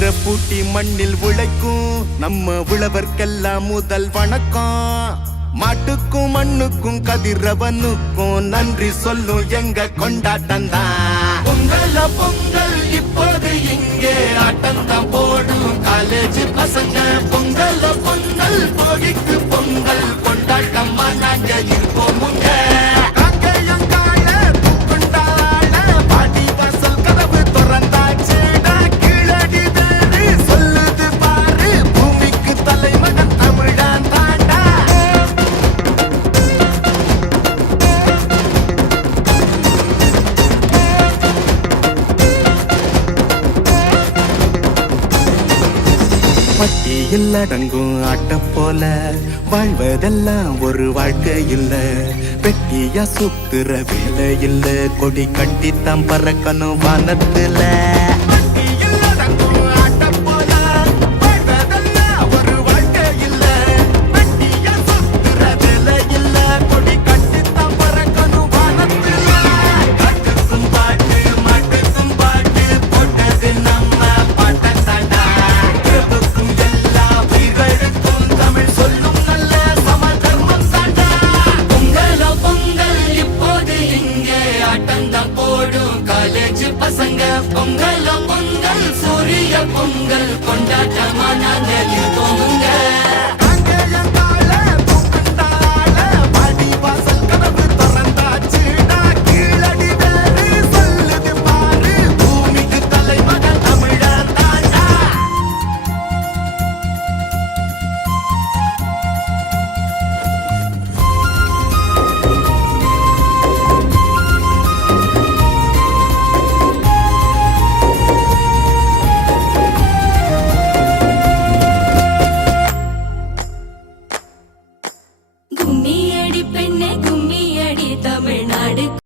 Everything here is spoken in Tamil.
உசுர பூட்டி மண்ணில் உழைக்கும் நம்ம உழவர்க்கெல்லாம் முதல் வணக்கம். மாட்டுக்கும் மண்ணுக்கும் கதிரவனுக்கும் நன்றி சொல்லும் எங்க கொண்டாட்டம் தான். பொங்கல பொங்கல் இப்போது இங்கே ஆட்டம் தான் போடும் காலேஜ் பசங்க. பொங்கல பொங்கல் போகிக்கு பொங்கல் கொண்டாட்டமா நாங்க இருப்போமுங்க. பட்டியில் அடங்கும் ஆட்ட போல வாழ்வதெல்லாம் ஒரு வாழ்க்கை இல்ல. வெட்டியா சுத்துற வேலை இல்ல, கொடி கட்டித்தான் பறக்கணும் வானத்துல. பசங்க பொங்கல் பொங்கல் சூரிய பொங்கல் கொண்டாட்டமா நாங்க இருப்போமுங்க. Me